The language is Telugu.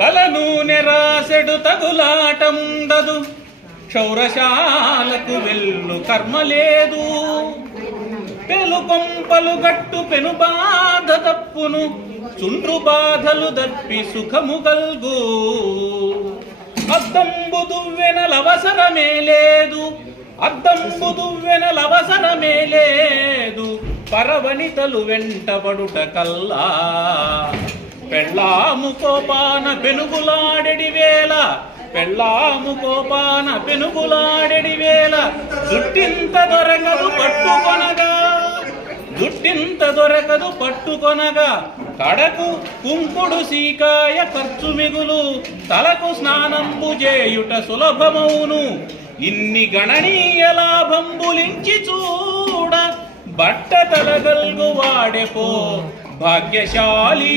కలను నెరాసెడు తగులాటముండదు, క్షౌరశాలకు వెళ్ళు కర్మ లేదు. పెలుకొంపలు గట్టు పెను బాధ తప్పును, చుండ్రు బాధలు దప్పి సుఖము గల్గు. అద్దంబు దువ్వెనలవసరమే లేదు, అద్దంబు దువ్వెనలవసరమే లేదు, పరవనితలు వెంటబడుట కల్లా. పెళ్ళాము కోపాన పెనుగులాడెడి వేళ, పెళ్ళాము కోపాన పెనుగులాడెడి వేళ, జుట్టింత దొరకదు పట్టుకొనగా, జుట్టింత దొరకదు పట్టుకొనగా. కడకు కుంకుడు సీకాయ ఖర్చు మిగులు, తలకు స్నానంబు చేయుట సులభమౌను. ఇన్ని గణనీయ లాభంబులించి చూడ, బట్ట తలగల్గు వాడెపో భాగ్యశాలి.